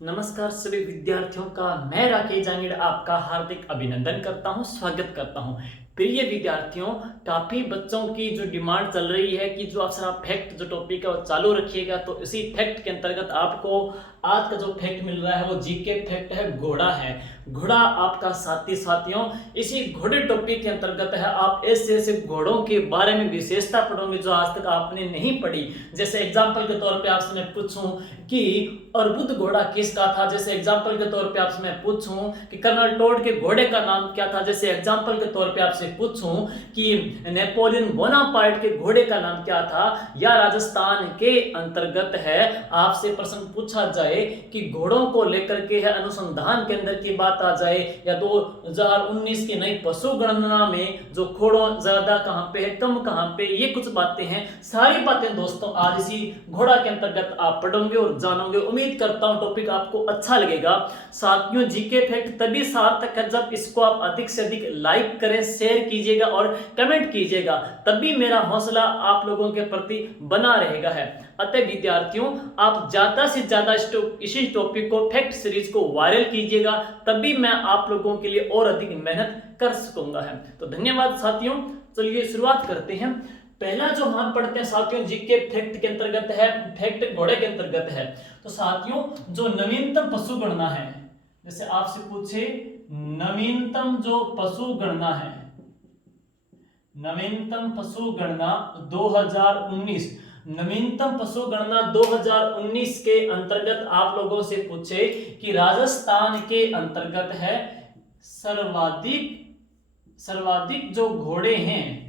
नमस्कार सभी विद्यार्थियों का। मैं राकेश जांगिड़ आपका हार्दिक अभिनंदन करता हूं, स्वागत करता हूं। प्रिय विद्यार्थियों, काफी बच्चों की जो डिमांड चल रही है कि जो अक्सर आप फैक्ट जो टॉपिक है वो चालू रखिएगा, तो इसी फैक्ट के अंतर्गत आपको आज का जो फैक्ट मिल रहा है वो जीके फैक्ट है, घोड़ा है। घोड़ा आपका साथियों, इसी घोड़े टॉपिक के अंतर्गत है। आप ऐसे ऐसे घोड़ों के बारे में विशेषता पढ़ोगे जो आज तक आपने नहीं पढ़ी। जैसे एग्जाम्पल के तौर पे आपसे मैं पूछूं कि अर्बुद घोड़ा किसका था, जैसे एग्जाम्पल के तौर पे आपसे मैं पूछूं कि कर्नल टोड के घोड़े का नाम क्या था, जैसे एग्जाम्पल के तौर पे आपसे पूछूं कि नेपोलियन बोनापार्ट के घोड़े का नाम क्या था, या राजस्थान के अंतर्गत है आपसे प्रश्न पूछा जाए कि घोड़ों को लेकर के है अनुसंधान के अंदर की बात आ जाए, या 2019 की नई पशु गणना में जो घोड़ों ज्यादा कहां पे है, कम कहां पे, ये कुछ बातें हैं। सारी बातें दोस्तों आज इसी घोड़ा के अंतर्गत आप पढ़ोगे और जानोगे। उम्मीद करता हूं टॉपिक आपको अच्छा लगेगा। साथियों, जीके फैक्ट तभी सार्थक है जब इसको आप अधिक से अधिक लाइक करें, शेयर कीजिएगा और कमेंट कीजिएगा, तभी मेरा हौसला आप लोगों के प्रति बना रहेगा है। अतः विद्यार्थियों, आप ज्यादा से ज्यादा इसी टॉपिक को, फैक्ट सीरीज को वायरल कीजिएगा, तभी मैं आप लोगों के लिए और अधिक मेहनत कर सकूंगा है। तो धन्यवाद साथियों। चलिए शुरुआत करते हैं। पहला जो हम पढ़ते हैं साथियों जीके फैक्ट के अंतर्गत है, फैक्ट घोड़े के अंतर्गत है। तो साथियों, जो नवीनतम पशु गणना है, जैसे आपसे पूछे नवीनतम जो पशु गणना है, नवीनतम पशु गणना 2019, नवीनतम पशु गणना 2019 के अंतर्गत आप लोगों से पूछे कि राजस्थान के अंतर्गत है सर्वाधिक सर्वाधिक जो घोड़े हैं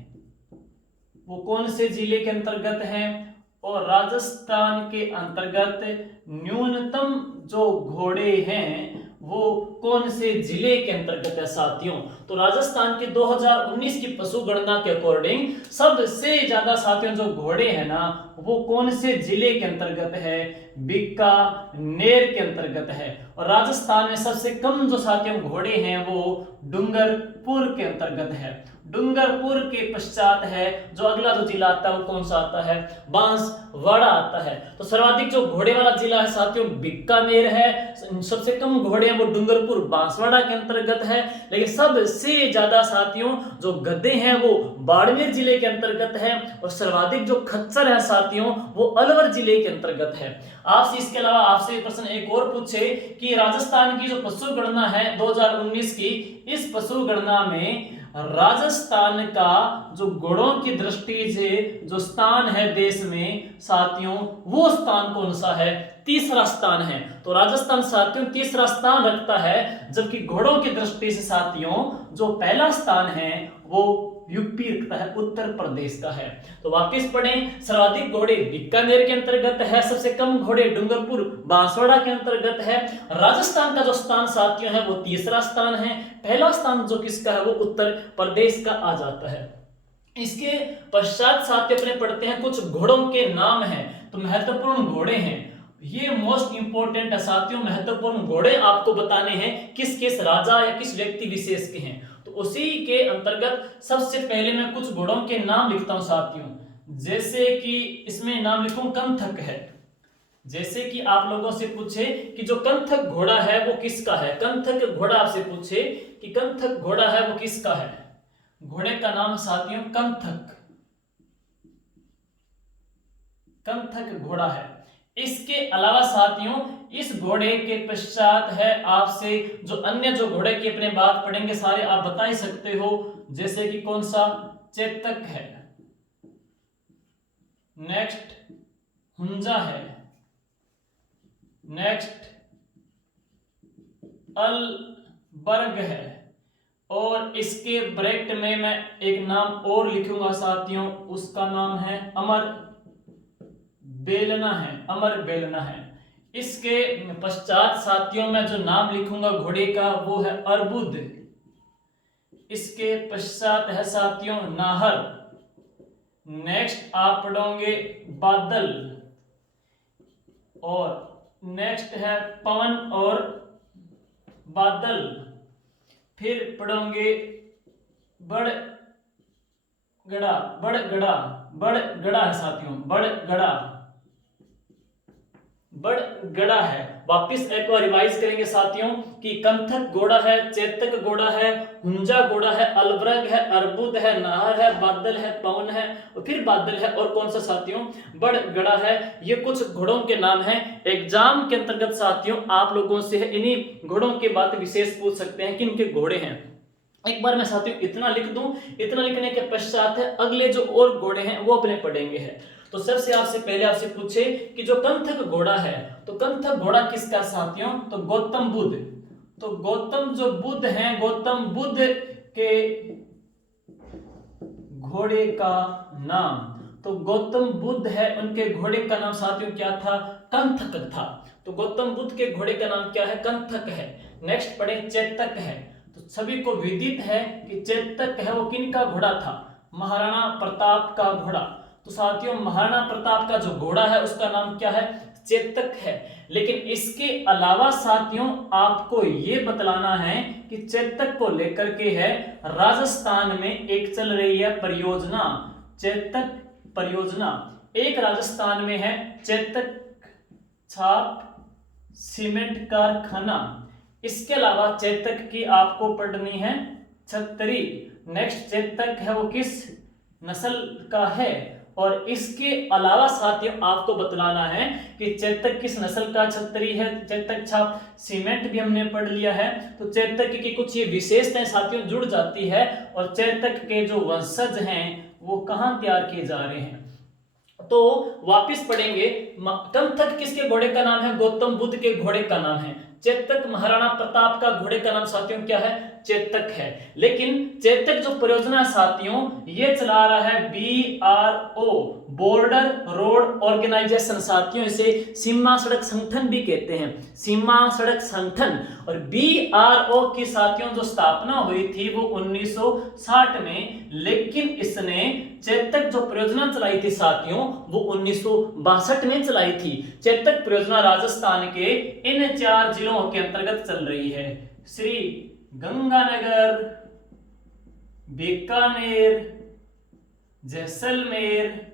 वो कौन से जिले के अंतर्गत हैं, और राजस्थान के अंतर्गत न्यूनतम जो घोड़े हैं वो कौन से जिले के अंतर्गत है साथियों। तो राजस्थान के 2019 की पशु गणना के अकॉर्डिंग सबसे ज्यादा साथियों जो घोड़े हैं ना वो कौन से जिले के अंतर्गत है, बीकानेर के अंतर्गत है। और राजस्थान में सबसे कम जो साथियों घोड़े हैं वो डूंगरपुर के अंतर्गत है। डूंगरपुर के पश्चात है जो अगला जो जिला आता है वो कौन सा आता है, बांसवाड़ा आता है। तो सर्वाधिक जो घोड़े वाला जिला है साथियों बीकानेर है, सबसे कम घोड़े हैं वो डूंगरपुर बांसवाड़ा के अंतर्गत है। लेकिन सबसे ज्यादा साथियों जो गधे हैं वो बाड़मेर जिले के अंतर्गत है, और सर्वाधिक जो खच्चर है साथियों वो अलवर जिले के अंतर्गत है। आपसे इसके अलावा आपसे प्रश्न एक और पूछे कि राजस्थान की जो पशु गणना है 2019 की, इस पशु गणना में राजस्थान का जो घोड़ों की दृष्टि से जो स्थान है देश में साथियों, वो स्थान कौन सा है, तीसरा स्थान है। तो राजस्थान साथियों तीसरा स्थान रखता है, जबकि घोड़ों की दृष्टि से साथियों जो पहला स्थान है वो यूपी रखता है, उत्तर प्रदेश का है। तो वापस पढ़ें, सर्वाधिक घोड़े बीकानेर के अंतर्गत है, सबसे कम घोड़े डूंगरपुर बांसवाड़ा के अंतर्गत है। राजस्थान का जो स्थान साथियों है वो तीसरा स्थान है, पहला स्थान जो किसका है वो उत्तर प्रदेश का आ जाता है। इसके पश्चात साथियों अपने पढ़ते हैं कुछ घोड़ों के नाम हैं। तो महत्वपूर्ण घोड़े हैं, ये मोस्ट इंपोर्टेंट है साथियों। महत्वपूर्ण घोड़े आपको बताने हैं किस किस राजा या किस व्यक्ति विशेष के हैं। तो उसी के अंतर्गत सबसे पहले मैं कुछ घोड़ों के नाम लिखता हूं साथियों। जैसे कि इसमें नाम लिखूं कंथक है। जैसे कि आप लोगों से पूछे कि जो कंथक घोड़ा है वो किसका है, कंथक घोड़ा आपसे पूछे कि कंथक घोड़ा है वो किसका है, घोड़े का नाम साथियों कंथक, कंथक घोड़ा है। इसके अलावा साथियों इस घोड़े के पश्चात है आपसे जो अन्य जो घोड़े की अपने बात पढ़ेंगे सारे आप बता ही सकते हो। जैसे कि कौन सा, चेतक है, नेक्स्ट हुंजा है, नेक्स्ट अलबर्ग है, और इसके ब्रैकेट में मैं एक नाम और लिखूंगा साथियों, उसका नाम है अमर बेलना है, अमर बेलना है। इसके पश्चात साथियों मैं जो नाम लिखूंगा घोड़े का वो है अर्बुद। इसके पश्चात है साथियों नाहर, नेक्स्ट आप पढ़ोगे बादल, और नेक्स्ट है पवन और बादल, फिर पढ़ोगे बड़गड़ा, बड़गड़ा, बड़गड़ा है साथियों, बड़गड़ा, बड़गड़ा है। वापिस एक बार रिवाइज करेंगे साथियों कि कंथक घोड़ा है, चेतक घोड़ा है, हुंजा घोड़ा है, अलबरग है, अर्बुद है, नाहर है, बादल है, पवन है और फिर बादल है और कौन सा साथियों, बड़गड़ा है। ये कुछ घोड़ों के नाम हैं। एग्जाम के अंतर्गत साथियों आप लोगों से इन्हीं घोड़ों के बात विशेष पूछ सकते हैं कि इनके घोड़े हैं। एक बार मैं साथियों इतना लिख दूं, इतना लिखने के पश्चात है अगले जो और घोड़े हैं वो अपने पढ़ेंगे हैं। तो सबसे आपसे पहले आपसे पूछे कि जो कंथक घोड़ा है, तो कंथक घोड़ा किसका साथियों, तो गौतम बुद्ध। तो गौतम जो बुद्ध हैं, गौतम बुद्ध के घोड़े का नाम, तो गौतम बुद्ध है उनके घोड़े का नाम साथियों क्या था, कंथक था। तो गौतम बुद्ध के घोड़े का नाम क्या है, कंथक है। नेक्स्ट पढ़े चेतक है। तो सभी को विदित है कि चेतक है वो किनका घोड़ा था, महाराणा प्रताप का घोड़ा। तो साथियों महाराणा प्रताप का जो घोड़ा है उसका नाम क्या है, चेतक है। लेकिन इसके अलावा साथियों आपको ये बतलाना है कि चेतक को लेकर के है राजस्थान में एक चल रही है परियोजना, चेतक परियोजना। एक राजस्थान में है चेतक छाप सीमेंट कारखाना। इसके अलावा चेतक की आपको पढ़नी है छतरी। नेक्स्ट चेतक है वो किस नस्ल का है, और इसके अलावा साथियों आपको बतलाना है कि चेतक किस नस्ल का छतरी है। चेतक छाप सीमेंट भी हमने पढ़ लिया है। तो चेतक की कुछ ये विशेषताएं साथियों जुड़ जाती है, और चेतक के जो वंशज हैं वो कहां तैयार किए जा रहे हैं। तो वापिस पढ़ेंगे, कंथक किसके घोड़े का नाम है, गौतम बुद्ध के घोड़े का नाम है। चेतक महाराणा प्रताप का घोड़े का नाम साथियों क्या है, चेतक है। लेकिन चेतक जो परियोजना साथियों ये चला रहा है BRO, बॉर्डर रोड ऑर्गेनाइजेशन साथियों, इसे सीमा सड़क संगठन भी कहते हैं, सीमा सड़क संगठन। और BRO की साथियों जो स्थापना हुई थी वो 1960 में, लेकिन इसने चेतक जो परियोजना चलाई थी साथियों वो 1962 में चलाई थी। चेतक परियोजना राजस्थान के इन 4 जिलों के अंतर्गत चल रही है, श्री गंगानगर, बीकानेर, जैसलमेर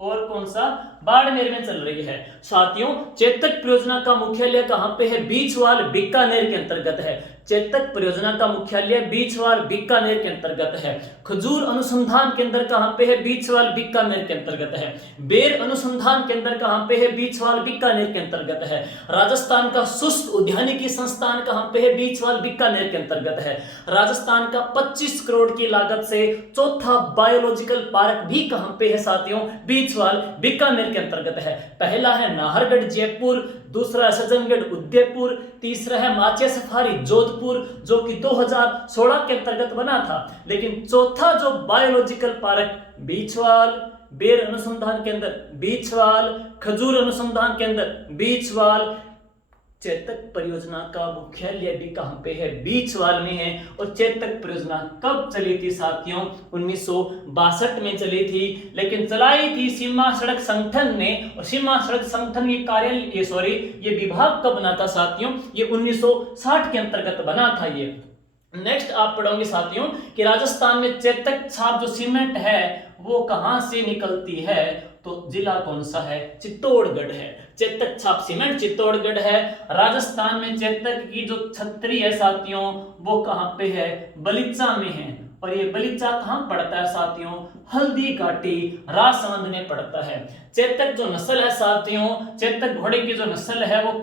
और कौन सा, बाड़मेर में चल रही है। साथियों चेतक परियोजना का मुख्यालय कहां पे है, बीछवाल बीकानेर के अंतर्गत है। चेतक परियोजना का मुख्यालय बीछवाल बीकानेर के अंतर्गत है। खजूर अनुसंधान केंद्र कहां पे है, बीछवाल बीकानेर के अंतर्गत है। बेर अनुसंधान केंद्र कहां पे है, बीछवाल बीकानेर के अंतर्गत है। राजस्थान का शुष्क उद्यानिकी संस्थान कहां पे है, बीछवाल बीकानेर के अंतर्गत है। राजस्थान का 25 करोड़ की लागत से चौथा बायोलॉजिकल पार्क भी कहां पे है साथियों, बीछवाल बीकानेर के अंतर्गत है। पहला है नाहरगढ़ जयपुर, दूसरा है सज्जनगढ़ उदयपुर, तीसरा है माचे सफारी जोधपुर जो कि 2016 के अंतर्गत बना था। लेकिन चौथा जो बायोलॉजिकल पार्क बीछवाल, बेर अनुसंधान केंद्र बीछवाल, खजूर अनुसंधान केंद्र बीछवाल। चेतक परियोजना का मुख्यालय भी कहां पे है, बीछवाल में है। और चेतक परियोजना कब चली थी साथियों, 1962 में चली थी, लेकिन चलाई थी सीमा सड़क संगठन ने। और सीमा सड़क संगठन ये कार्यालय ये विभाग कब बना था साथियों, ये 1960 के अंतर्गत बना था ये। नेक्स्ट आप पढ़ोगे साथियों कि राजस्थान में चेतक छाप जो सीमेंट है वो कहां से निकलती है, तो जिला कौन सा है, चित्तौड़गढ़ है। चेतक छाप सीमेंट चित्तौड़गढ़ है। राजस्थान में चेतक की जो छतरी है साथियों वो कहां पे है, बलिचा में है। और ये बलिचा कहां पड़ता है साथियों, हल्दी घाटी राजसमंद में पड़ता है। चेतक जो नस्ल है साथियों, चेतक घोड़े की जो नस्ल है वो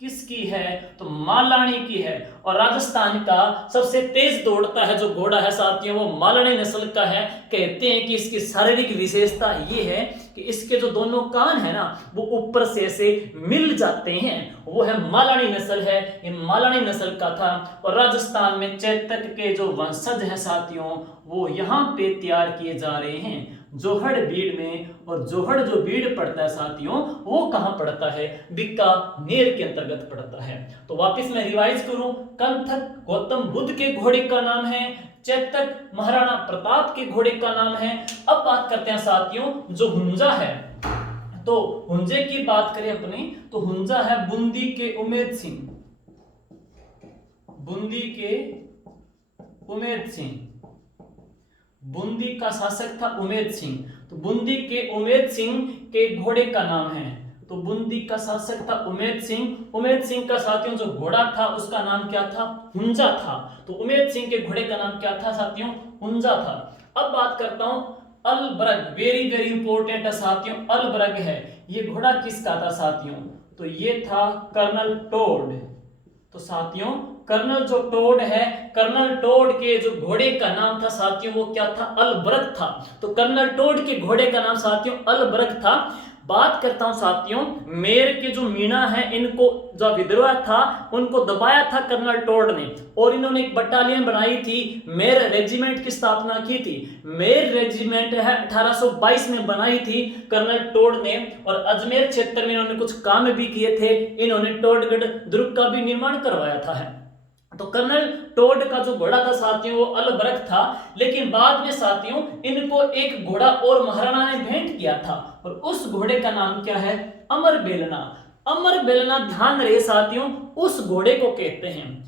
किसकी है, तो मालानी की है। और राजस्थान का सबसे तेज दौड़ता है जो घोड़ा है साथियों वो मालानी नस्ल का है। कहते हैं कि इसकी शारीरिक विशेषता ये है कि इसके जो दोनों कान है ना वो ऊपर से ऐसे मिल जाते हैं, वो है मालानी नस्ल है, ये मालानी नस्ल का था। और राजस्थान में चेतक के जो वंशज हैं साथियों वो यहाँ पे तैयार किए जा रहे हैं जोहड़ बीड़ में। और जोहड़ जो बीड़ पड़ता है साथियों वो कहां पड़ता है, बीकानेर के अंतर्गत पड़ता है। तो वापस मैं रिवाइज करूं, कंथक गौतम बुद्ध के घोड़े का नाम है, चेतक महाराणा प्रताप के घोड़े का नाम है। अब बात करते हैं साथियों जो हुंजा है, तो हुंजे की बात करें अपनी तो हुंजा है बूंदी के उमेद सिंह, बूंदी के उमेद सिंह, बूंदी का शासक था उमेद सिंह। तो बूंदी के उमेद सिंह के घोड़े का नाम है, तो बूंदी का शासक था उमेद सिंह। उमेद सिंह का साथियों जो घोड़ा था उसका नाम क्या था? हुंजा था। तो उमेद सिंह के घोड़े का नाम क्या था साथियों? हुंजा था। अब बात करता हूं अलबरग, वेरी वेरी इंपॉर्टेंट है साथियों, अलबरग है। ये घोड़ा किसका था साथियों? तो ये था कर्नल टोड। तो साथियों कर्नल जो टोड है, कर्नल टोड के जो घोड़े का नाम था साथियों वो क्या था? अलबरग था। तो कर्नल टोड के घोड़े का नाम साथियों अलबरग था। बात करता हूं साथियों मेर के जो मीणा है, इनको जो विद्रोह था उनको दबाया था कर्नल टोड ने, और इन्होंने एक बटालियन बनाई थी, मेर रेजिमेंट की स्थापना की थी। मेर रेजिमेंट है 1822 में बनाई थी कर्नल टोड ने, और अजमेर क्षेत्र में इन्होंने कुछ काम भी किए थे। इन्होंने टोडगढ़ दुर्ग का भी निर्माण करवाया था है। तो कर्नल टोड का जो घोड़ा था साथियों वो अलबरग था, लेकिन बाद में साथियों इनको एक घोड़ा और महाराणा ने भेंट किया था, और उस घोड़े का नाम क्या है? अमर बेलना। अमर बेलना, ध्यान रहे साथियों, उस घोड़े को कहते हैं।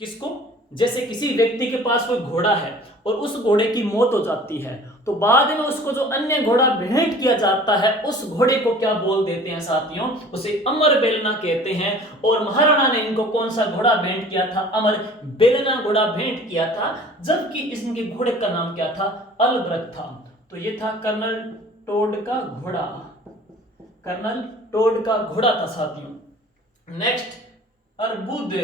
किसको? जैसे किसी व्यक्ति के पास कोई घोड़ा है और उस घोड़े की मौत हो जाती है, तो बाद में उसको जो अन्य घोड़ा भेंट किया जाता है उस घोड़े को क्या बोल देते हैं साथियों? उसे अमर बेलना कहते हैं। और महाराणा ने इनको कौन सा घोड़ा भेंट किया था? अमर बेलना घोड़ा भेंट किया था, जबकि इसके घोड़े का नाम क्या था? अलबरग था। तो ये था कर्नल टोड का घोड़ा, कर्नल टोड का घोड़ा था साथियों। नेक्स्ट अर्बुद,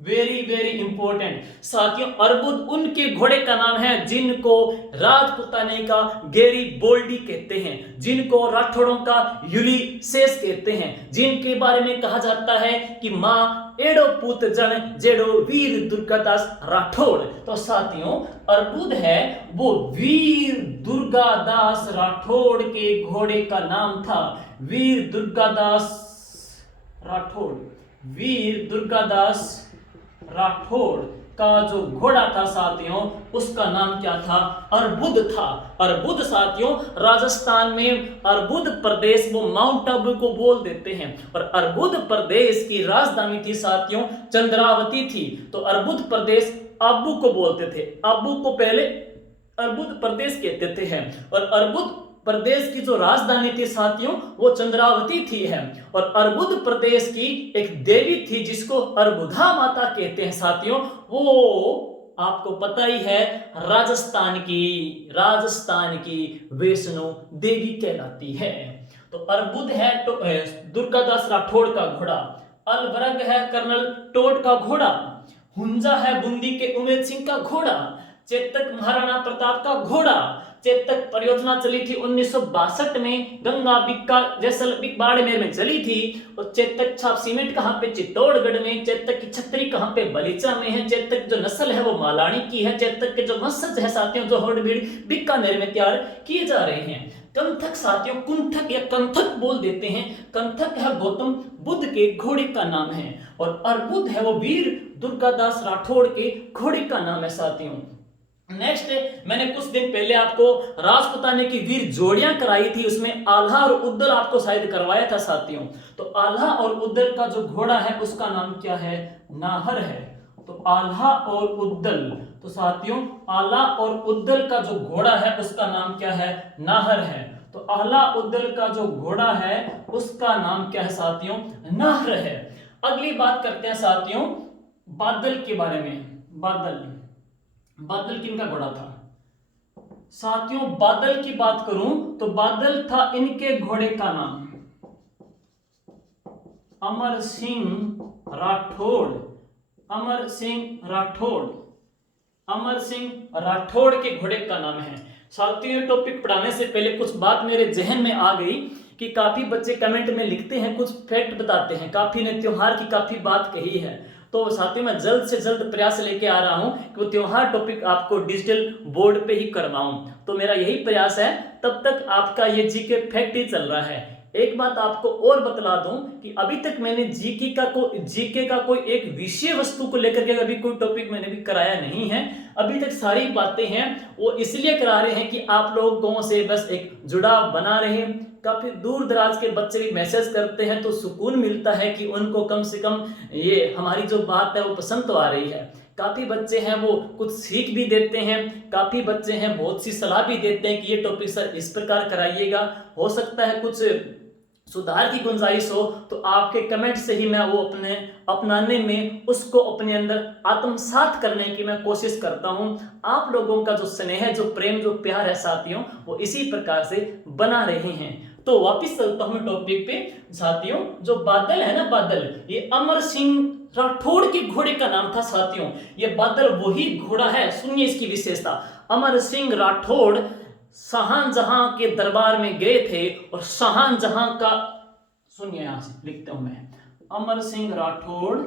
वेरी वेरी इंपॉर्टेंट साथियों, अर्बुद उनके घोड़े का नाम है जिनको राजपुताने का गेरी बोल्डी कहते हैं, जिनको राठौड़ों का यूलिसेस कहते हैं, जिनके बारे में कहा जाता है कि मां एडो पुत जन जेडो वीर दुर्गादास राठौड़। तो साथियों अर्बुद है वो वीर दुर्गादास राठौड़ के घोड़े का नाम था, वीर दुर्गादास राठौड़। वीर दुर्गादास राठौड़ का जो घोड़ा था साथियों उसका नाम क्या था? अर्बुद था। अर्बुद साथियों राजस्थान में अर्बुद प्रदेश वो माउंट आबू को बोल देते हैं, और अर्बुद प्रदेश की राजधानी थी साथियों चंद्रावती थी। तो अर्बुद प्रदेश आबू को बोलते थे, आबू को पहले अर्बुद प्रदेश कहते थे हैं, और अर्बुद प्रदेश की जो राजधानी थी साथियों वो चंद्रावती थी है। और अर्बुद प्रदेश की एक देवी थी जिसको अर्बुदा माता कहते हैं साथियों, वो आपको पता ही है राजस्थान की वैष्णो देवी कहलाती है। तो अर्बुद है तो दुर्गादास राठौड़ का घोड़ा, अलबरग है कर्नल टोड का घोड़ा, हुंजा है बूंदी के उमेद सिंह का घोड़ा, चेतक महाराणा प्रताप का घोड़ा। चेतक परियोजना चली थी 1962 में, गंगा बिक्का जैसलमेर बाड़मेर में चली थी। और चेतक छाप सीमेंट कहां पे? चित्तौड़गढ़ में। चेतक की छतरी कहां पे? बलीचा में है। चेतक जो नस्ल है वो मालानी की है। चेतक के जो वंशज है साथियों जो होड़बीड़ बीकानेर में तैयार किए जा रहे हैं। कंथक साथियों, कुंथक या कंथक बोल देते हैं, कंथक है गौतम बुद्ध के घोड़े का नाम है, और अर्बुद है वो वीर दुर्गादास राठौड़ के घोड़े का नाम है साथियों। नेक्स्ट मैंने कुछ दिन पहले आपको राजपुताने की वीर जोड़ियां कराई थी, उसमें आल्हा और उद्दल आपको शायद करवाया था साथियों। तो आल्हा और उद्दल का जो घोड़ा है उसका नाम क्या है? नाहर है। तो आल्हा और उद्दल, तो साथियों आल्हा और उद्दल का जो घोड़ा है उसका नाम क्या है? नाहर है। तो आल्हा उद्दल का जो घोड़ा है उसका नाम क्या है साथियों? नाहर है। अगली बात करते हैं साथियों बादल के बारे में। बादल किनका घोड़ा था साथियों? बादल की बात करूं तो बादल था इनके घोड़े का नाम अमर सिंह राठौड़। अमर सिंह राठौड़, अमर सिंह राठौड़ के घोड़े का नाम है साथियों। ये टॉपिक पढ़ाने से पहले कुछ बात मेरे जहन में आ गई कि काफी बच्चे कमेंट में लिखते हैं, कुछ फैक्ट बताते हैं, काफी ने त्योहार की काफी बात कही है। तो साथियों मैं जल्द से जल्द प्रयास लेके आ रहा हूं कि वो त्योहार टॉपिक आपको डिजिटल बोर्ड पे ही करवाऊं। तो मेरा यही प्रयास है, तब तक आपका ये जीके फैक्ट ही चल रहा है। एक बात आपको और बतला दूं कि अभी तक मैंने जीके का कोई एक विषय वस्तु को लेकर के अभी कोई टॉपिक मैंने भी कराया नहीं है। अभी तक सारी बातें हैं वो इसलिए करा रहे हैं कि आप लोगों से बस एक जुड़ाव बना रहे। काफी दूर दराज के बच्चे भी मैसेज करते हैं तो सुकून मिलता है कि उनको कम से कम ये हमारी जो बात है वो पसंद तो आ रही है। काफी बच्चे हैं वो कुछ सीख भी देते हैं, काफी बच्चे हैं बहुत सी सलाह भी देते हैं कि ये टॉपिक सर इस प्रकार कराइएगा। हो सकता है कुछ सुधार की गुंजाइश हो तो आपके कमेंट से ही मैं वो अपनाने में, उसको अपने अंदर आत्मसात करने की मैं कोशिश करता हूं। आप लोगों का जो स्नेह, जो प्रेम, जो प्यार है साथियों, वो इसी प्रकार से बना रहे हैं। तो वापिस चलता हूं टॉपिक पे साथियों। जो बादल है ना, बादल, ये अमर सिंह राठौड़ के घोड़े का नाम था साथियों। ये बादल वही घोड़ा है, सुनिए इसकी विशेषता। अमर सिंह राठौड़ शाहजहां के दरबार में गए थे और शाहजहां का, सुनिए यहां से लिखता हूं मैं, अमर सिंह राठौड़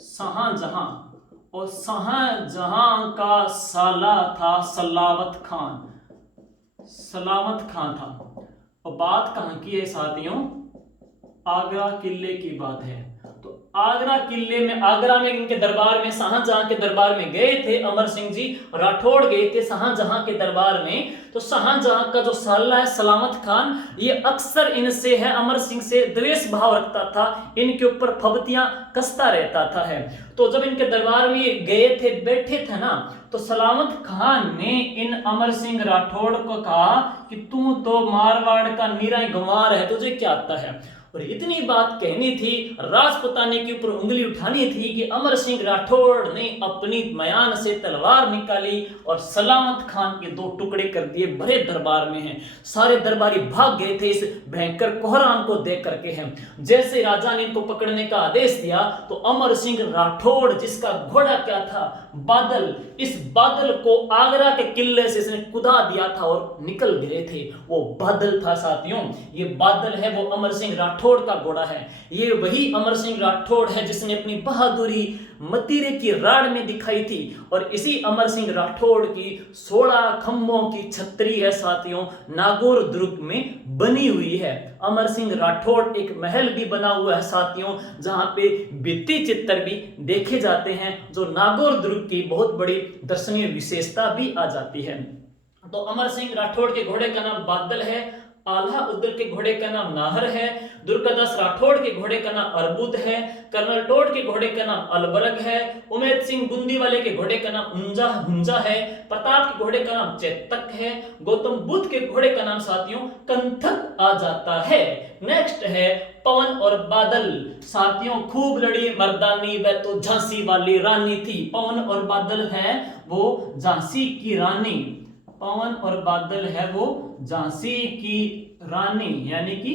शाहजहां, और शाहजहां का साला था सलावत खान, सलामत खान था। और बात कहां की है साथियों? आगरा किले की बात है। तो आगरा किले में, आगरा में इनके दरबार में, शाहजहां के दरबार में गए थे अमर सिंह जी राठौड़, गए थे शाहजहां के दरबार में। तो शाहजहां का जो साला है सलामत खान, ये अक्सर इनसे है, अमर सिंह से द्वेष भाव रखता था, इनके ऊपर फबतियां कसता रहता था है। तो जब इनके दरबार में गए थे, बैठे थे ना, तो सलामत खान ने इन अमर सिंह राठौड़ को कहा कि तू तो मारवाड़ का नीरा गंवार है, तुझे क्या आता है? और इतनी बात कहनी थी, राजपुताने के ऊपर उंगली उठानी थी कि अमर सिंह राठौड़ ने अपनी मयान से तलवार निकाली और सलामत खान के दो टुकड़े कर दिए। भरे दरबार में हैं, सारे दरबारी भाग गए थे इस भयंकर कोहराम को देख करके हैं। जैसे राजा ने इनको पकड़ने का आदेश दिया, तो अमर सिंह राठौड़, जिसका घोड़ा क्या था? बादल, इस बादल को आगरा के किले से इसने कुदा दिया था और निकल गए थे। वो बादल था साथियों, ये बादल है, वो अमर सिंह राठौड़ का घोड़ा है। ये वही अमर सिंह राठौड़ है जिसने अपनी बहादुरी मतीरे की राड़ में दिखाई थी। और इसी अमर सिंह राठौड़ की 16 खंभों की छतरी है साथियों, नागौर दुर्ग में बनी हुई है। अमर सिंह राठौड़ एक महल भी बना हुआ है साथियों, जहां पे भित्ति चित्र भी देखे जाते हैं, जो नागौर दुर्ग की बहुत बड़ी दर्शनीय विशेषता भी आ जाती है। तो अमर सिंह राठौड़ के घोड़े का नाम बादल है, आल्हा उदर के घोड़े का नाम नाहर है, दुर्गादास राठौड़ के घोड़े का नाम अरबुद है, कर्नल टोड के घोड़े का नाम अलबरग है, उमेद सिंह बुंदी वाले के घोड़े का नाम हुंजा है, प्रताप के घोड़े का नाम चेतक है, गौतम बुद्ध के घोड़े का नाम साथियों कंथक आ जाता है। नेक्स्ट है पवन और बादल। साथियों, खूब लड़ी मर्दानी, वह तो झांसी वाली रानी थी। पवन और बादल है वो झांसी की रानी, पवन और बादल है वो झांसी की रानी, यानी कि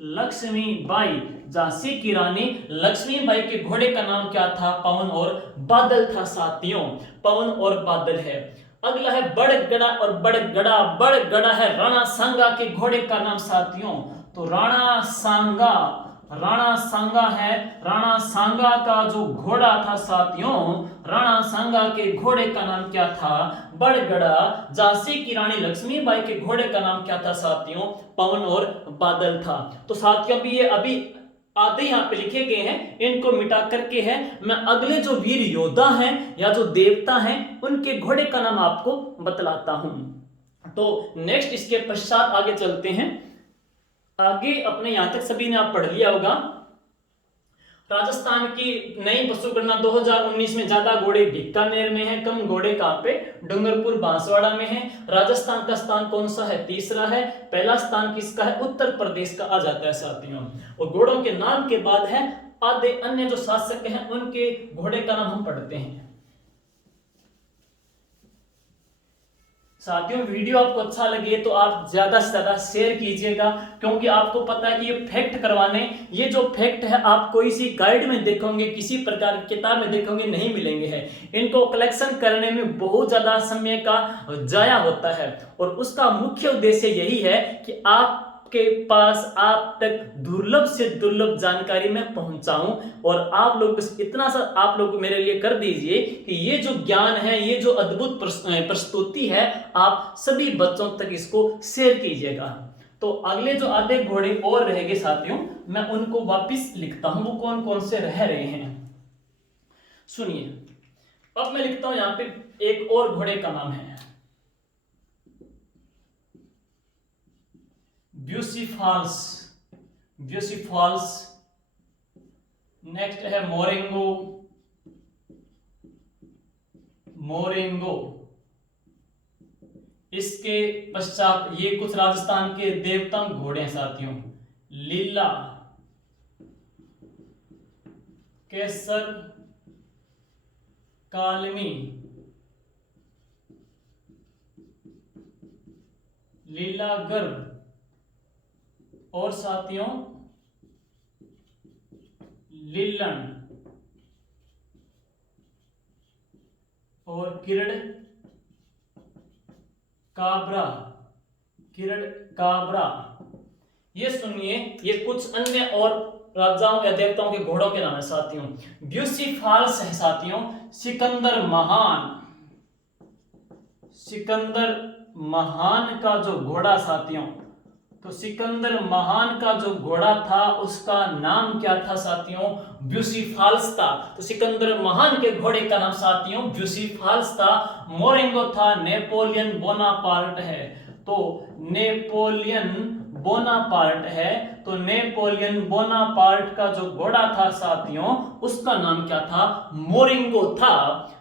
लक्ष्मीबाई। झांसी की रानी लक्ष्मीबाई के घोड़े का नाम क्या था? पवन और बादल था साथियों, पवन और बादल है। अगला है बड़गड़ा और बड़गड़ा। बड़गड़ा है राणा सांगा के घोड़े का नाम साथियों। तो राणा सांगा, राणा सांगा है, राणा सांगा का जो घोड़ा था साथियों, राणा सांगा के घोड़े का नाम क्या था? बड़गड़ा। झांसी की रानी लक्ष्मीबाई के घोड़े का नाम क्या था साथियों? पवन और बादल था। तो साथियों अभी आधे यहाँ पे लिखे गए हैं, इनको मिटा करके है मैं अगले जो वीर योद्धा हैं या जो देवता हैं उनके घोड़े का नाम आपको बतलाता हूं। तो नेक्स्ट इसके पश्चात आगे चलते हैं। आगे अपने यहां तक सभी ने आप पढ़ लिया होगा। राजस्थान की नई पशुगणना 2019 में ज्यादा घोड़े बीकानेर में है, कम घोड़े कहां पे? डूंगरपुर बांसवाड़ा में है। राजस्थान का स्थान कौन सा है? तीसरा है। पहला स्थान किसका है? उत्तर प्रदेश का आ जाता है साथियों। और घोड़ों के नाम के बाद है आधे अन्य जो शासक हैं उनके घोड़े का नाम हम पढ़ते हैं। साथियों, वीडियो आपको अच्छा लगे तो आप ज्यादा से ज्यादा शेयर कीजिएगा, क्योंकि आपको पता है कि ये फैक्ट करवाने, ये जो फैक्ट है आप कोई सी गाइड में देखोगे, किसी प्रकार की किताब में देखोगे नहीं मिलेंगे हैं। इनको कलेक्शन करने में बहुत ज्यादा समय का जाया होता है और उसका मुख्य उद्देश्य यही है कि आप के पास आप तक दुर्लभ से दुर्लभ जानकारी में पहुंचाऊं। और आप लोग बस इतना सा आप लोग मेरे लिए कर दीजिए कि ये जो ज्ञान है, ये जो अद्भुत प्रस्तुति है, आप सभी बच्चों तक इसको शेयर कीजिएगा। तो अगले जो आधे घोड़े और रहेंगे साथियों, मैं उनको वापिस लिखता हूं, वो कौन कौन से रह रहे हैं सुनिए। अब मैं लिखता हूं यहां पे एक और घोड़े का नाम है ब्यूसीफाल्स, ब्यूसीफाल्स। नेक्स्ट है मोरेंगो, मोरेंगो। इसके पश्चात ये कुछ राजस्थान के देवता घोड़े हैं साथियों। लीला, केसर, कालमी, लीलागर और साथियों लीलन और किरण काबरा, किरण काबरा। ये सुनिए, ये कुछ अन्य और राजाओं या देवताओं के घोड़ों के नाम है साथियों। ब्यूसीफाल्स है साथियों, सिकंदर महान, सिकंदर महान का जो घोड़ा साथियों, तो सिकंदर महान का जो घोड़ा था उसका नाम क्या था साथियों? ब्यूसीफाल्स था। तो सिकंदर महान के घोड़े का नाम साथियों ब्यूसीफाल्स था। मोरेंगो था, नेपोलियन बोनापार्ट है, तो नेपोलियन बोनापार्ट है, तो नेपोलियन बोनापार्ट का जो घोड़ा था साथियों उसका नाम क्या था? मोरिंगो था।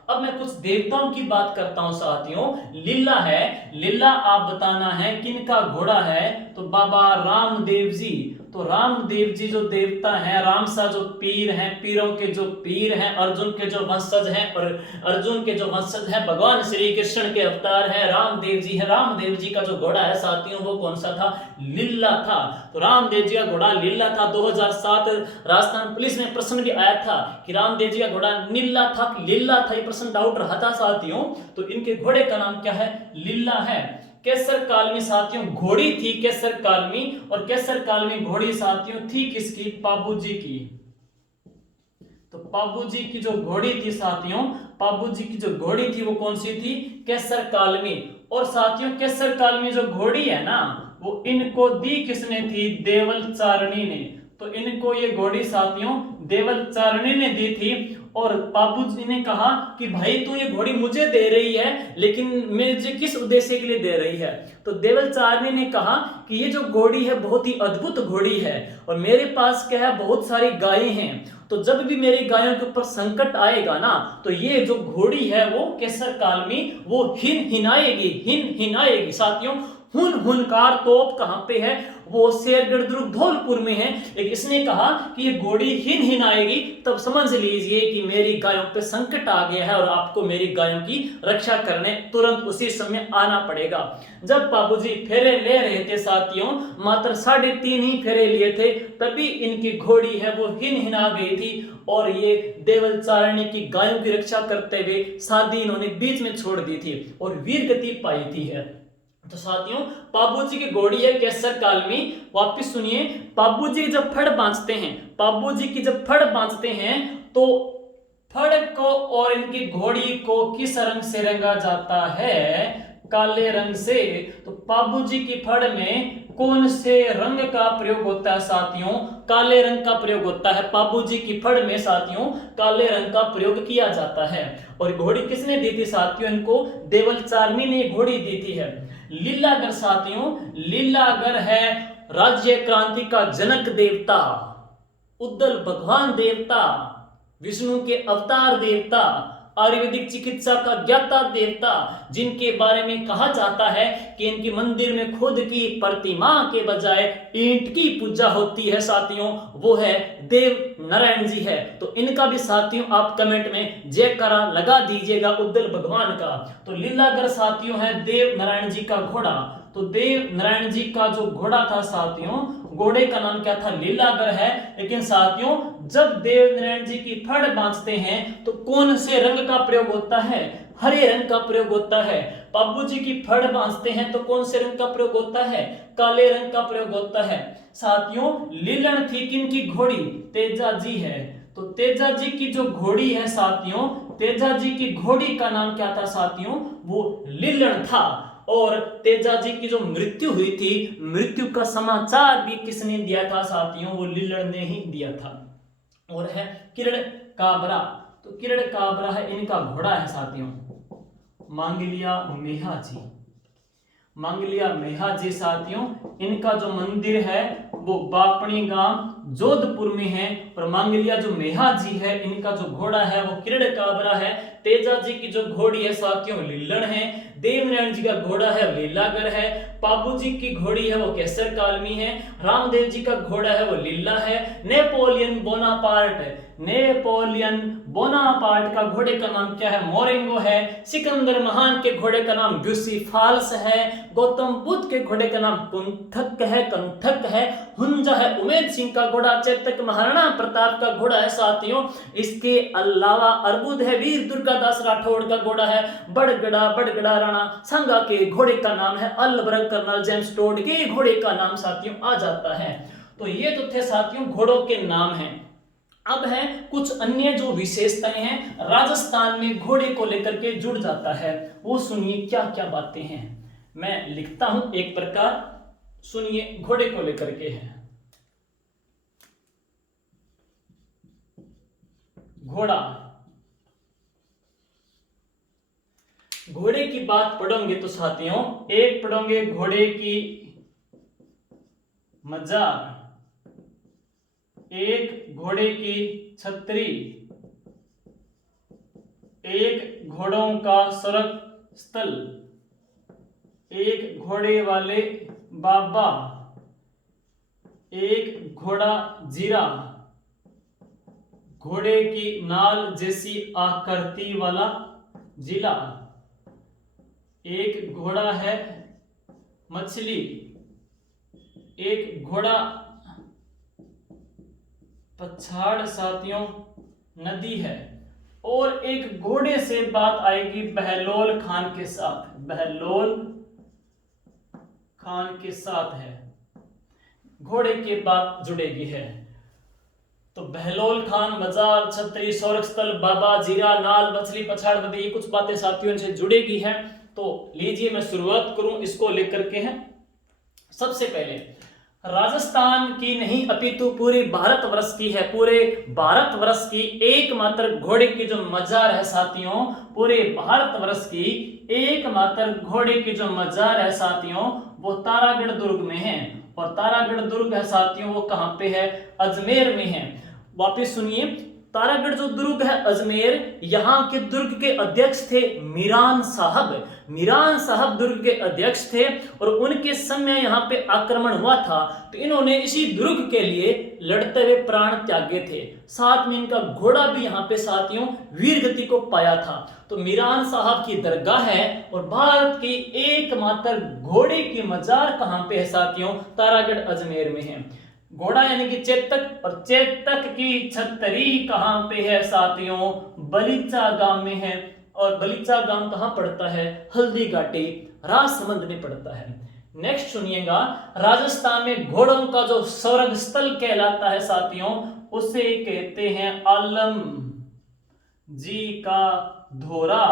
अब मैं कुछ देवताओं की बात करता हूं साथियों। लीला है, लीला आप बताना है किनका घोड़ा है? तो बाबा रामदेव जी। तो रामदेव जी जो देवता हैं, रामसा जो पीर हैं, पीरों के जो पीर हैं, अर्जुन के जो वंशज हैं, और अर्जुन के जो वंशज हैं भगवान श्री कृष्ण के अवतार हैं रामदेव जी है। रामदेव जी का जो घोड़ा है साथियों वो कौन सा था? लीला था। तो रामदेव जी का घोड़ा लीला था। 2007 राजस्थान पुलिस में प्रश्न भी आया था कि रामदेव जी का घोड़ा नीला था कि लीला था, ये प्रश्न डाउट रहा था साथियों। तो इनके घोड़े का नाम क्या है? लीला है। केसर कालमी साथियों घोड़ी थी केसर कालमी, और केसर कालमी घोड़ी साथियों थी किसकी? पाबू जी की। तो पाबू जी की जो घोड़ी थी साथियों, पाबू जी की जो घोड़ी थी वो कौन सी थी? केसर कालमी। और साथियों केसर कालमी जो घोड़ी है ना, वो इनको दी किसने थी? देवल चारणी ने। तो इनको ये घोड़ी साथियों देवल चारणी ने दी थी। और बाबू जी ने कहा कि भाई तू ये घोड़ी मुझे दे रही है, लेकिन मुझे किस उद्देश्य के लिए दे रही है? तो देवल चारणी ने कहा कि ये जो घोड़ी है बहुत ही अद्भुत घोड़ी है, और मेरे पास क्या है? बहुत सारी गायें हैं, तो जब भी मेरी गायों के ऊपर संकट आएगा ना, तो ये जो घोड़ी है वो केसर कालमी वो हिन हिनाएगी, हिन हिनाएगी साथियों। हुन हुनकार तोप कहां पे है? वो शेरगढ़ दुर्ग धौलपुर में है। लेकिन इसने कहा कि ये घोड़ी हिन हिन आएगी, तब समझ लीजिए कि मेरी गायों पे संकट आ गया है और आपको मेरी गायों की रक्षा करने तुरंत उसी समय आना पड़ेगा। जब बाबूजी फेरे ले रहे थे साथियों, मात्र 3.5 ही फेरे लिए थे, तभी इनकी घोड़ी है वो हिन हिना गई थी, और ये देवल चारणी की गायों की रक्षा करते हुए शादी इन्होंने बीच में छोड़ दी थी और वीर गति पाई थी है। तो साथियों पाबूजी की घोड़ी है केसर कालमी। वापिस सुनिए, पाबूजी जब फड़ बांधते हैं, पाबूजी की जब फड़ बांधते हैं तो फड़ को और इनकी घोड़ी को किस रंग से रंगा जाता है? काले रंग से। तो पाबूजी की फड़ में कौन से रंग का प्रयोग होता है साथियों? काले रंग का प्रयोग होता है। पाबूजी की फड़ में साथियों काले रंग का प्रयोग किया जाता है। और घोड़ी किसने दी थी साथियों? इनको देवल चारणी ने घोड़ी दी थी है। लीलागर साथियों, लीलागर है राज्य क्रांति का जनक देवता, उद्दल भगवान देवता, विष्णु के अवतार देवता, आयुर्वेदिक चिकित्सा का ज्ञाता देवता, जिनके बारे में कहा जाता है कि इनकी मंदिर में खुद की प्रतिमा के बजाय ईंट की पूजा होती है साथियों, वो है देव नारायण जी है। तो इनका भी साथियों आप कमेंट में जयकारा लगा दीजिएगा उद्दल भगवान का। तो लीलागर साथियों है देव नारायण जी का घोड़ा। तो देव नारायण जी का जो घोड़ा था साथियों, घोड़े का नाम क्या था? लीलागर है। लेकिन साथियों जब देव नारायण जी की फड़ बांधते हैं तो कौन से रंग का प्रयोग होता है? हरे रंग का प्रयोग होता है। बाबू जी की फड़ बांधते हैं तो कौन से रंग का प्रयोग होता है? काले रंग का प्रयोग होता है। साथियों लीलन थी किनकी घोड़ी? तेजा जी है। तो तेजा जी की जो घोड़ी है साथियों, तेजा जी की घोड़ी का नाम क्या था साथियों? वो लीलन था। और तेजा जी की जो मृत्यु हुई थी, मृत्यु का समाचार भी किसने दिया था साथियों? वो लीलन ने ही दिया था। और है किरण काबरा। तो किरण काबरा है, इनका घोड़ा है साथियों मांगलिया मेहा जी। मांगलिया मेहा जी साथियों, इनका जो मंदिर है वो बापणी गांव जोधपुर में है। और मांगलिया जो मेहा जी है, इनका जो घोड़ा है वो किरण काबरा है। तेजा जी की जो घोड़ी है साथियों लीलण है, देवनारायण जी का घोड़ा है लीलागर है, पाबू जी की घोड़ी है वो केसर कालमी है, रामदेव जी का घोड़ा है वो लीला है, नेपोलियन बोनापार्ट का घोड़े का नाम क्या है, मोरेंगो है, सिकंदर महान के घोड़े का नाम ब्यूसीफाल्स है, गौतम बुद्ध के घोड़े का नाम कंठक है, हुंजा है उमेद सिंह का घोड़ा, चेतक महाराणा प्रताप का घोड़ा है साथियों। इसके अलावा अर्बुद है वीर दुर्गादास राठौड़ का घोड़ा है, बड़गड़ा राणा सांगा के घोड़े का नाम है, अलबरग कर्नल जेम्स टोड के घोड़े का नाम साथियों आ जाता है। तो ये तो थे साथियों घोड़ों के नाम हैं। अब है कुछ अन्य जो विशेषताएं हैं राजस्थान में घोड़े को लेकर के जुड़ जाता है, वो सुनिए क्या क्या बातें हैं। मैं लिखता हूं एक प्रकार, सुनिए घोड़े को लेकर के है। घोड़ा, घोड़े की बात पढ़ोगे तो साथियों एक पढ़ोगे घोड़े की मजार, एक घोड़े की छतरी, एक घोड़ों का स्वर्ग स्थल, एक घोड़े वाले बाबा, एक घोड़ा जीरा, घोड़े की नाल जैसी आकृति वाला जिला, एक घोड़ा है मछली, एक घोड़ा पछाड़ साथियों नदी है, और एक घोड़े से बात आएगी बहलोल खान के साथ, बहलोल खान के साथ है, घोड़े के बात जुड़ेगी है। तो बहलोल खान, मजार, छतरी, स्वर्ग स्थल, बाबा, जीरा, नाल, मछली, पछाड़ नदी, ये कुछ बातें साथियों से जुड़ेगी है। तो लीजिए मैं शुरुआत करूं इसको लेकर के है। सबसे पहले राजस्थान की नहीं अपितु पूरे भारतवर्ष की है, पूरे भारतवर्ष की एकमात्र घोड़े की जो मजार है साथियों, पूरे भारतवर्ष की एकमात्र घोड़े की जो मजार है साथियों वो तारागढ़ दुर्ग में है। और तारागढ़ दुर्ग है साथियों वो कहां पे है, अजमेर में है। वापिस सुनिए, तारागढ़ जो दुर्ग है अजमेर, यहाँ के दुर्ग के अध्यक्ष थे मीरान साहब। मीरान साहब दुर्ग के अध्यक्ष थे और उनके समय यहाँ पे आक्रमण हुआ था तो इन्होंने इसी दुर्ग के लिए लड़ते हुए प्राण त्यागे थे। साथ में इनका घोड़ा भी यहाँ पे साथियों वीर गति को पाया था। तो मीरान साहब की दरगाह है और भारत की एकमात्र घोड़े की मजार कहाँ पे है साथियों, तारागढ़ अजमेर में है। घोड़ा यानी कि चेतक, और चेतक की छतरी कहां पे है साथियों, बलीचा गांव में है। और बलीचा गांव कहां पड़ता है, हल्दी घाटी राजसमंद में पड़ता है। नेक्स्ट सुनिएगा, राजस्थान में घोड़ों का जो स्वर्ग स्थल कहलाता है साथियों उसे कहते हैं आलम जी का धोरा।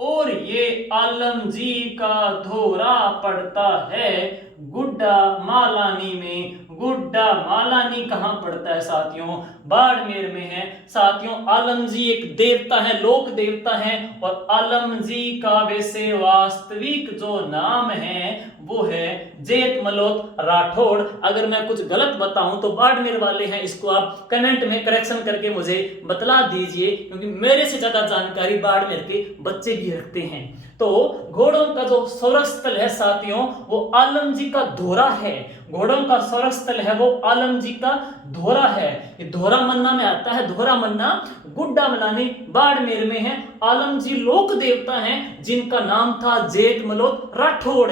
और ये आलम जी का धोरा पड़ता है गुड्डा मालानी में। गुड्डा मालानी कहां पड़ता है साथियों, बाड़मेर में है। साथियों आलम जी एक देवता है, लोक देवता है, और आलम जी का वैसे वास्तविक जो नाम है वो है जेठ मलोत राठौड़। अगर मैं कुछ गलत बताऊं तो बाड़मेर वाले हैं इसको आप कमेंट में करेक्शन करके मुझे बतला दीजिए, क्योंकि मेरे से ज्यादा जानकारी बाड़मेर के बच्चे भी रखते हैं। तो घोड़ों का जो स्वर्ग स्थल है साथियों वो आलम जी का धोरा है। घोड़ों का स्वर्ग स्थल है वो आलम जी का धोरा है। ये धोरा मन्ना में आता है, धोरा मन्ना गुड्डा मलानी बाड़मेर में है। आलम जी लोक देवता हैं जिनका नाम था जेठ मलोत राठौड़।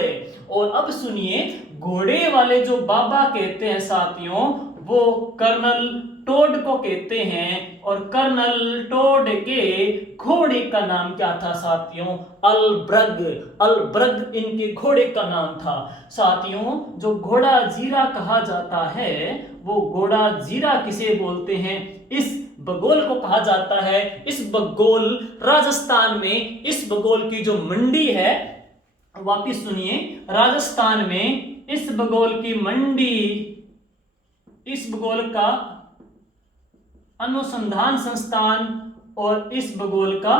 और अब सुनिए, घोड़े वाले जो बाबा कहते हैं साथियों वो कर्नल टोड को कहते हैं, और कर्नल टोड के घोड़े का नाम क्या था साथियों, अलब्रग। अलब्रग इनके घोड़े का नाम था। साथियों जो घोड़ा जीरा कहा जाता है वो घोड़ा जीरा किसे बोलते हैं, इस बगोल को कहा जाता है। इस बगोल राजस्थान में, इस बगोल की जो मंडी है, वापिस सुनिए, राजस्थान में इस बगोल की मंडी, इस बगोल का अनुसंधान संस्थान और इस बगोल का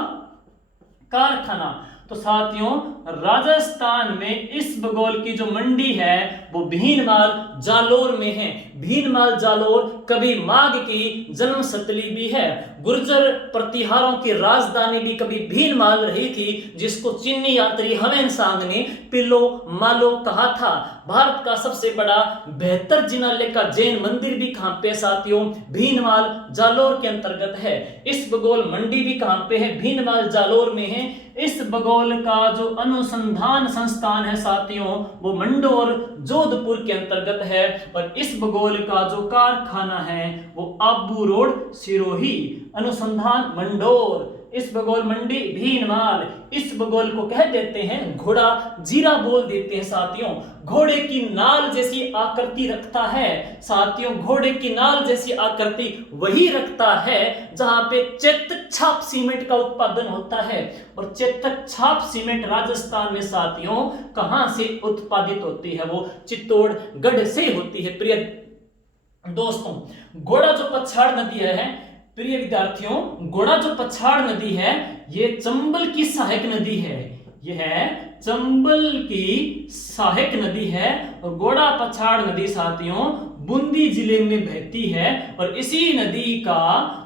कारखाना। तो साथियों राजस्थान में इस बगोल की जो मंडी है वो भीनमाल जालोर में है। भीनमाल जालोर कभी माघ की जन्मस्थली भी है। गुर्जर प्रतिहारों की राजधानी भी कभी भीनमाल रही थी, जिसको चीनी यात्री ह्वेनसांग ने पिलो मालो कहा था। भारत का सबसे बड़ा 72 जिनाले का जैन मंदिर भी कहां पे साथियों, भीनमाल जालोर के अंतर्गत है। इस बगोल मंडी भी कहां पे है, भीनमाल जालोर में है। इस बगोल का जो अनुसंधान संस्थान है साथियों वो मंडोर जोधपुर के अंतर्गत है। और इस बगोल का जो कारखाना है वो आबू रोड सिरोही। अनुसंधान मंडोर, इस बगोल मंडी भीनमाल। इस बगोल को कह देते हैं घोड़ा जीरा बोल देते हैं साथियों। घोड़े की नाल जैसी आकृति रखता है साथियों, घोड़े की नाल जैसी आकृति वही रखता है जहां पे चेतक छाप सीमेंट का उत्पादन होता है। और चेतक छाप सीमेंट राजस्थान में साथियों कहां से उत्पादित होती है, वो चित्तौड़गढ़ से होती है। प्रिय दोस्तों, घोड़ा जो पछाड़ नदी है, प्रिय विद्यार्थियों, घोड़ा जो पछाड़ नदी है ये चंबल की सहायक नदी है। यह चंबल की सहायक नदी है। और घोड़ा पछाड़ नदी साथियों बूंदी जिले में बहती है। और इसी नदी का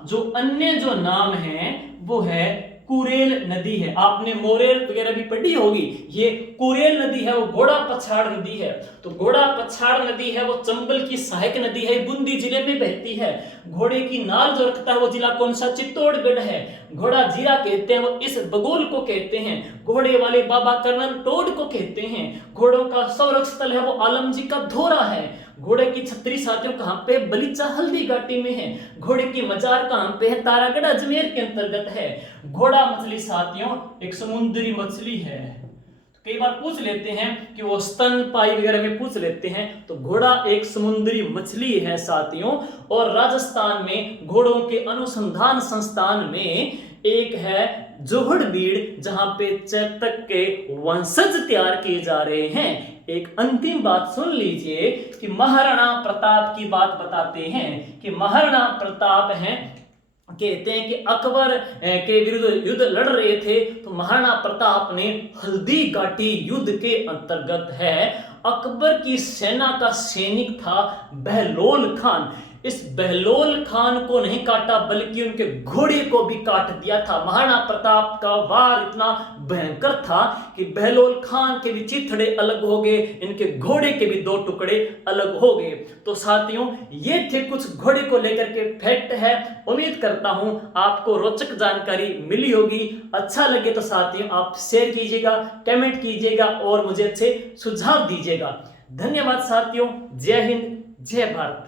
जो अन्य जो नाम है वो है कुरेल नदी है। आपने मोरेल वगैरह भी पढ़ी होगी, ये कुरेल नदी है, वो घोड़ा पछाड़ नदी है। तो घोड़ा पछाड़ नदी है वो चंबल की सहायक नदी है, बूंदी जिले में बहती है। घोड़े की नाल जो रखता है वो जिला कौन सा, चित्तौड़गढ़ है। घोड़ा जीरा कहते हैं वो इस बगोल को कहते हैं। घोड़े वाले बाबा कर्नल टोड को कहते हैं। घोड़ों का संरक्षण स्थल है वो आलम जी का धोरा है। घोड़े की छतरी साथियों कहां पे, बलीचा हल्दी घाटी में है। घोड़े की मजार कहां पे है, तारागढ़ अजमेर के अंतर्गत है। घोड़ा मछली साथियों एक समुद्री मछली है। तो कई बार पूछ लेते हैं कि वो स्तनपाई वगैरह में पूछ लेते हैं, तो घोड़ा एक समुद्री मछली है साथियों। और राजस्थान में घोड़ों के अनुसंधान संस्थान में एक है जोहड़बीड़, जहां पे चेतक के वंशज तैयार किए जा रहे हैं। एक अंतिम बात सुन लीजिए कि महाराणा प्रताप की बात बताते हैं कि महाराणा प्रताप हैं, कहते हैं कि अकबर के विरुद्ध युद्ध लड़ रहे थे, तो महाराणा प्रताप ने हल्दी घाटी युद्ध के अंतर्गत है अकबर की सेना का सैनिक था बहलोल खान। इस बहलोल खान को नहीं काटा बल्कि उनके घोड़े को भी काट दिया था। महाराणा प्रताप का वार इतना भयंकर था कि बहलोल खान के भी चिथड़े अलग हो गए, इनके घोड़े के भी 2 टुकड़े अलग हो गए। तो साथियों ये थे कुछ घोड़े को लेकर के फैक्ट है। उम्मीद करता हूं आपको रोचक जानकारी मिली होगी। अच्छा लगे तो साथियों आप शेयर कीजिएगा, कमेंट कीजिएगा और मुझे अच्छे सुझाव दीजिएगा। धन्यवाद साथियों। जय हिंद, जय भारत।